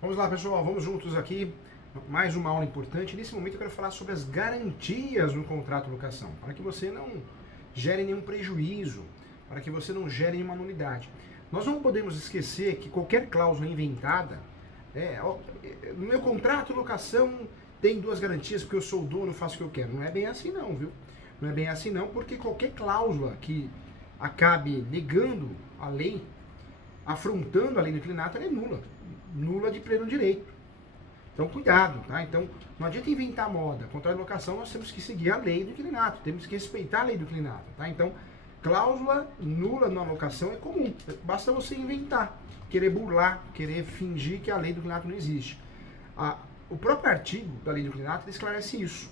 Vamos lá, pessoal, vamos juntos aqui. Mais uma aula importante. Nesse momento eu quero falar sobre as garantias no contrato de locação, para que você não gere nenhum prejuízo, para que você não gere nenhuma nulidade. Nós não podemos esquecer que qualquer cláusula inventada, no meu contrato de locação tem duas garantias porque eu sou o dono, faço o que eu quero. Não é bem assim não, viu? Não é bem assim não, porque qualquer cláusula que acabe negando a lei, afrontando a lei do inquilinato, ela é nula de pleno direito. Então, cuidado, tá? Então, não adianta inventar moda. Contrato de locação, nós temos que seguir a lei do inquilinato, temos que respeitar a lei do inquilinato, tá? Então, cláusula nula na locação é comum. Basta você inventar, querer burlar, querer fingir que a lei do inquilinato não existe. O próprio artigo da lei do inquilinato esclarece isso,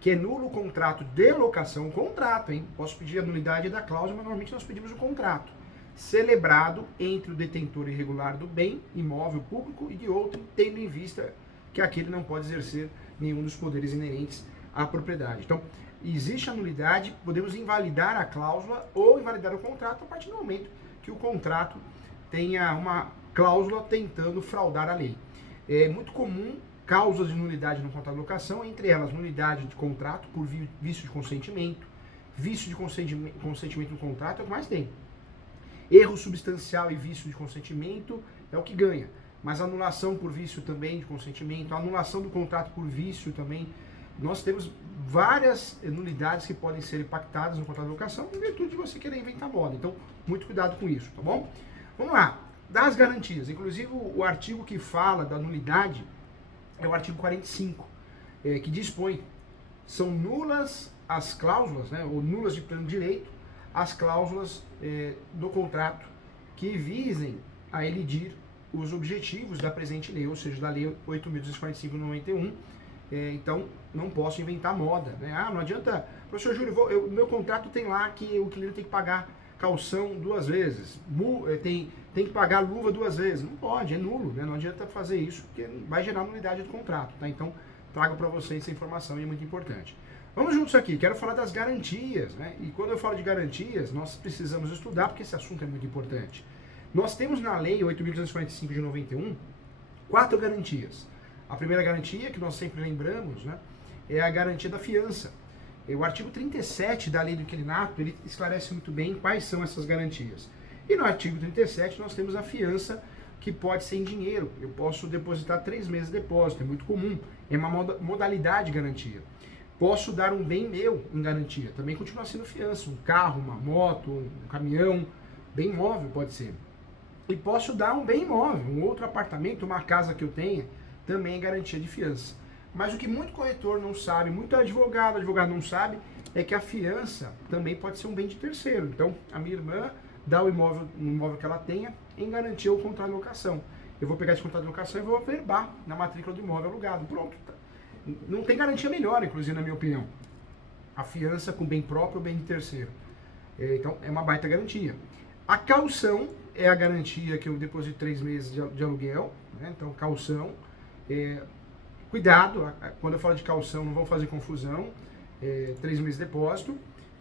que é nulo o contrato de locação, contrato, hein? Posso pedir a nulidade da cláusula, mas normalmente nós pedimos o contrato celebrado entre o detentor irregular do bem imóvel público e de outro, tendo em vista que aquele não pode exercer nenhum dos poderes inerentes à propriedade. Então, existe a nulidade, podemos invalidar a cláusula ou invalidar o contrato a partir do momento que o contrato tenha uma cláusula tentando fraudar a lei. É muito comum causas de nulidade no contrato de locação, entre elas nulidade de contrato por vício de consentimento, vício de consentimento no contrato é o que mais tem. Erro substancial e vício de consentimento é o que ganha. Mas anulação por vício também de consentimento, anulação do contrato por vício também. Nós temos várias nulidades que podem ser impactadas no contrato de locação em virtude de você querer inventar moda. Então, muito cuidado com isso, tá bom? Vamos lá. Das garantias. Inclusive, o artigo que fala da nulidade é o artigo 45, que dispõe, são nulas as cláusulas, né, ou nulas de pleno direito, as cláusulas do contrato que visem a elidir os objetivos da presente lei, ou seja, da lei 8.245/91. Então, não posso inventar moda, né? Não adianta, professor Júlio, meu contrato tem lá que o inquilino tem que pagar calção 2 vezes, tem que pagar luva 2 vezes. Não pode, é nulo, né? Não adianta fazer isso, porque vai gerar nulidade do contrato, tá? Então, trago para vocês essa informação e é muito importante. Vamos juntos aqui, quero falar das garantias, né? E quando eu falo de garantias, nós precisamos estudar, porque esse assunto é muito importante. Nós temos na lei 8.245/91 4 garantias. A primeira garantia, que nós sempre lembramos, né, é a garantia da fiança. O artigo 37 da lei do inquilinato, ele esclarece muito bem quais são essas garantias. E no artigo 37 nós temos a fiança, que pode ser em dinheiro. Eu posso depositar 3 meses de depósito, é muito comum. É uma modalidade de garantia. Posso dar um bem meu em garantia, também continua sendo fiança, um carro, uma moto, um caminhão, bem imóvel pode ser. E posso dar um bem imóvel, um outro apartamento, uma casa que eu tenha, também é garantia de fiança. Mas o que muito corretor não sabe, muito advogado não sabe, é que a fiança também pode ser um bem de terceiro. Então, a minha irmã dá o imóvel que ela tenha em garantia ou contrato de locação. Eu vou pegar esse contrato de locação e vou averbar na matrícula do imóvel alugado. Pronto, tá. Não tem garantia melhor, inclusive, na minha opinião. A fiança com bem próprio ou bem de terceiro. Então, é uma baita garantia. A caução é a garantia que eu deposito 3 meses de aluguel, né? Então, caução. Cuidado, quando eu falo de caução, não vão fazer confusão. 3 meses de depósito,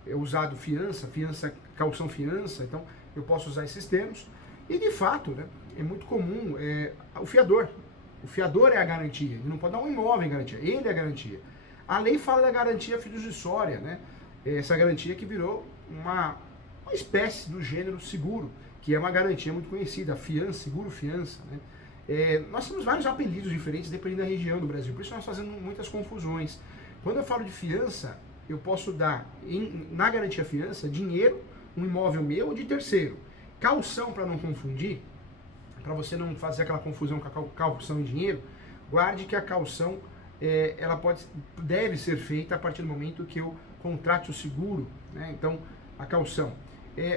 usado fiança, caução fiança, então eu posso usar esses termos. E de fato, né, é muito comum o fiador. O fiador é a garantia, ele não pode dar um imóvel em garantia, ele é a garantia. A lei fala da garantia fiduciária, né? Essa garantia que virou uma espécie do gênero seguro, que é uma garantia muito conhecida, fiança, seguro-fiança, né? Nós temos vários apelidos diferentes dependendo da região do Brasil, por isso nós fazemos muitas confusões. Quando eu falo de fiança, eu posso dar, na garantia fiança, dinheiro, um imóvel meu ou de terceiro. Caução, para não confundir, para você não fazer aquela confusão com a caução em dinheiro, guarde que a caução ela deve ser feita a partir do momento que eu contrate o seguro, né? Então, a caução.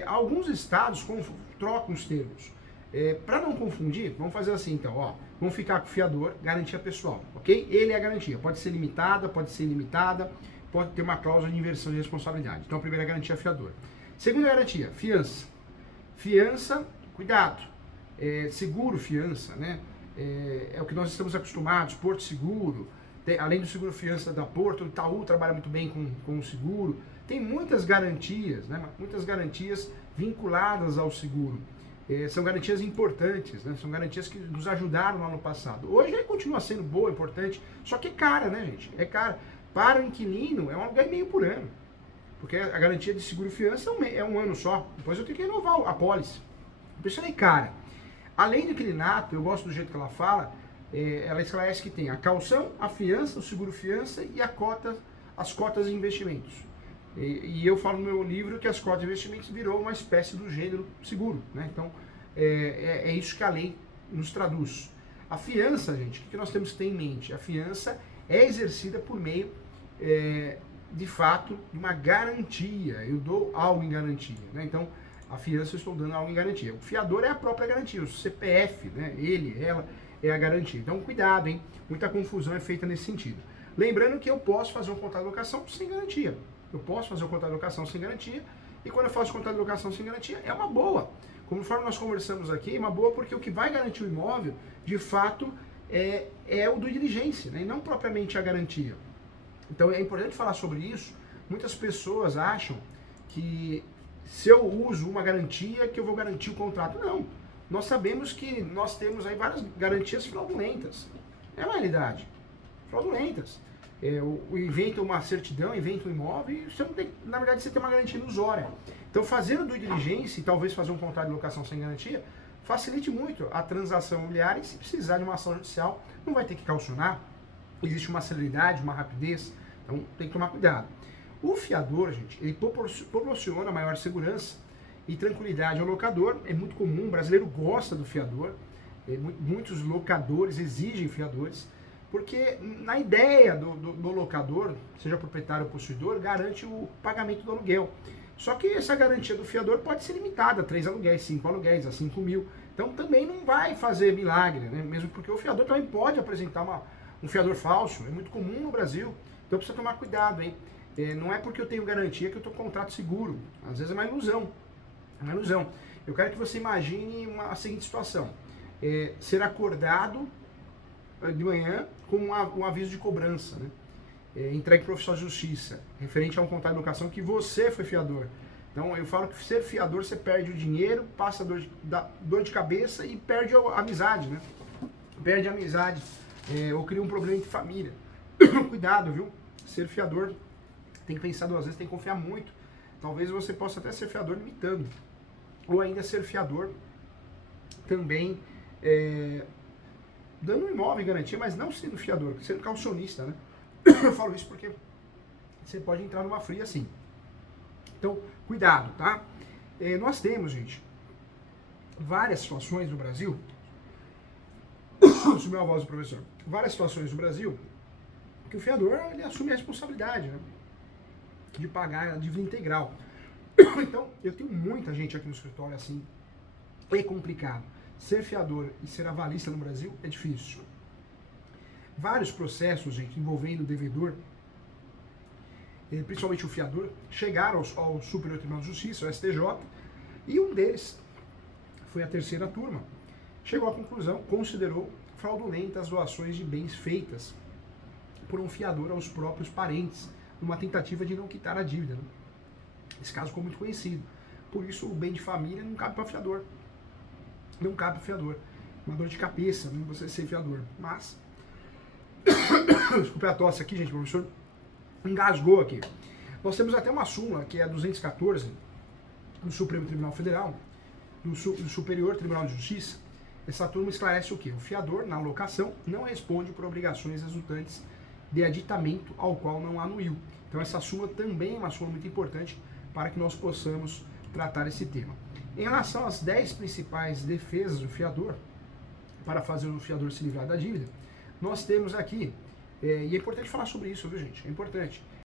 Alguns estados trocam os termos. Para não confundir, vamos fazer assim então, vamos ficar com o fiador, garantia pessoal, ok? Ele é a garantia, pode ser limitada, pode ser ilimitada, pode ter uma cláusula de inversão de responsabilidade. Então a primeira garantia é fiador. Segunda garantia, fiança. Fiança, cuidado, seguro fiança, né? É o que nós estamos acostumados, Porto Seguro, além do seguro fiança da Porto, o Itaú trabalha muito bem com o seguro. Tem muitas garantias, né? Muitas garantias vinculadas ao seguro. São garantias importantes, né? São garantias que nos ajudaram lá no passado. Hoje continua sendo boa, importante, só que é cara, né, gente? É cara. Para o inquilino, é um aluguel e meio por ano. Porque a garantia de seguro-fiança é um ano só. Depois eu tenho que renovar a pólice. Por isso ela é cara. Além do inquilinato, eu gosto do jeito que ela fala, ela esclarece que tem a caução, a fiança, o seguro-fiança e as cotas de investimentos. E eu falo no meu livro que as cotas de investimentos virou uma espécie do gênero seguro, né? Então, é isso que a lei nos traduz. A fiança, gente, o que nós temos que ter em mente? A fiança é exercida por meio, de fato, de uma garantia. Eu dou algo em garantia, né? Então, a fiança eu estou dando algo em garantia. O fiador é a própria garantia, o CPF, né? Ele, ela, é a garantia. Então, cuidado, hein? Muita confusão é feita nesse sentido. Lembrando que eu posso fazer um contrato de locação sem garantia. Eu posso fazer um contrato de locação sem garantia, e quando eu faço contrato de locação sem garantia, é uma boa. Conforme nós conversamos aqui, é uma boa porque o que vai garantir o imóvel, de fato, é o due diligence, né? E não propriamente a garantia. Então é importante falar sobre isso. Muitas pessoas acham que se eu uso uma garantia, que eu vou garantir o contrato. Não. Nós sabemos que nós temos aí várias garantias fraudulentas. É a realidade. Fraudulentas. Inventa uma certidão, inventa um imóvel e você não tem, na verdade você tem uma garantia ilusória. Então fazer o due diligence e talvez fazer um contrato de locação sem garantia facilite muito a transação imobiliária, e se precisar de uma ação judicial não vai ter que caucionar. Existe uma celeridade, uma rapidez, então tem que tomar cuidado. O fiador, gente, ele proporciona maior segurança e tranquilidade ao locador. É muito comum, o brasileiro gosta do fiador, muitos locadores exigem fiadores, porque na ideia do locador, seja proprietário ou possuidor, garante o pagamento do aluguel. Só que essa garantia do fiador pode ser limitada a 3 aluguéis, 5 aluguéis, a 5 mil. Então também não vai fazer milagre, né? Mesmo porque o fiador também pode apresentar um fiador falso, é muito comum no Brasil. Então precisa tomar cuidado, hein? Não é porque eu tenho garantia que eu estou com contrato seguro. Às vezes é uma ilusão. É uma ilusão. Eu quero que você imagine a seguinte situação. Ser acordado de manhã com um aviso de cobrança, né? Entregue para o oficial de justiça, referente a um contrato de locação que você foi fiador. Então eu falo que ser fiador você perde o dinheiro, passa dor de cabeça e perde a amizade, né? Perde a amizade, ou cria um problema entre família. Cuidado, viu? Ser fiador tem que pensar 2 vezes, tem que confiar muito. Talvez você possa até ser fiador limitando, ou ainda ser fiador também dando um imóvel em garantia, mas não sendo fiador, sendo caucionista, né? Eu falo isso porque você pode entrar numa fria assim. Então, cuidado, tá? Nós temos, gente, várias situações no Brasil. Sumiu a voz do professor. Várias situações no Brasil que o fiador ele assume a responsabilidade, né, de pagar a dívida integral. Então, eu tenho muita gente aqui no escritório assim. É complicado. Ser fiador e ser avalista no Brasil é difícil. Vários processos, gente, envolvendo o devedor, principalmente o fiador, chegaram ao Superior Tribunal de Justiça, ao STJ, e um deles foi a terceira turma. Chegou à conclusão, considerou fraudulentas as doações de bens feitas por um fiador aos próprios parentes, numa tentativa de não quitar a dívida, né? Esse caso ficou muito conhecido. Por isso, o bem de família não cabe para fiador. Não cabe para fiador. Uma dor de cabeça, né, você ser fiador. Mas, desculpe a tosse aqui, gente, o professor engasgou aqui. Nós temos até uma súmula, que é a 214, do Supremo Tribunal Federal, do Superior Tribunal de Justiça. Essa turma esclarece o quê? O fiador, na locação, não responde por obrigações resultantes de aditamento ao qual não anuiu. Então essa súmula também é uma súmula muito importante para que nós possamos tratar esse tema. Em relação às 10 principais defesas do fiador, para fazer o fiador se livrar da dívida, nós temos aqui, e é importante falar sobre isso, viu, gente? É importante.